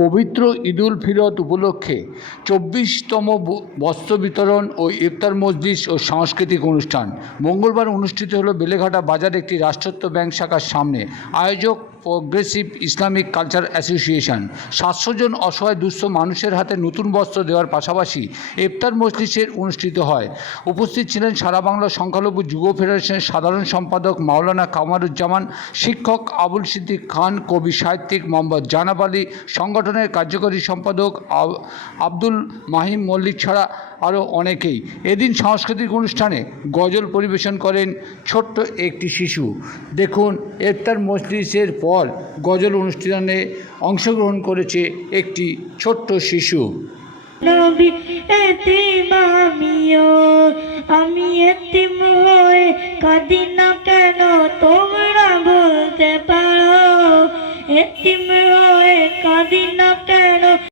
পবিত্র ঈদুল ফিতর উপলক্ষে ২৪তম বস্ত্র বিতরণ ও ইফতার মজলিস ও সাংস্কৃতিক অনুষ্ঠান মঙ্গলবার অনুষ্ঠিত হলো বেলেঘাটা বাজার একটি রাষ্ট্রায়ত্ত ব্যাংক শাখার সামনে। আয়োজক প্রগ্রেসিভ ইসলামিক কালচার অ্যাসোসিয়েশন। ৭০০ জন অসহায় দুস্থ মানুষের হাতে নতুন বস্ত্র দেওয়ার পাশাপাশি ইফতার মজলিসের অনুষ্ঠিত হয়। উপস্থিত ছিলেন সারা বাংলা সংখ্যালঘু যুব ফেডারেশনের সাধারণ সম্পাদক মাওলানা কামারুজ্জামান, শিক্ষক আবুল সিদ্দিক খান, কবি সাহিত্যিক মোহাম্মদ জানাব আলী, সংগঠনের কার্যকরী সম্পাদক আব্দুল মাহিম মল্লিক ছাড়া আরও অনেকেই। এদিন সাংস্কৃতিক অনুষ্ঠানে গজল পরিবেশন করেন ছোট্ট একটি শিশু। দেখুন, ইফতার মজলিসের পর গজল অনুষ্ঠানে অংশগ্রহণ করেছে একটি ছোট্ট শিশু। নবী এতিম আমি এতিম হয়ে কাঁদি না কেন, তোমরা বলতে পারো। এতিম হয়ে কাঁদি না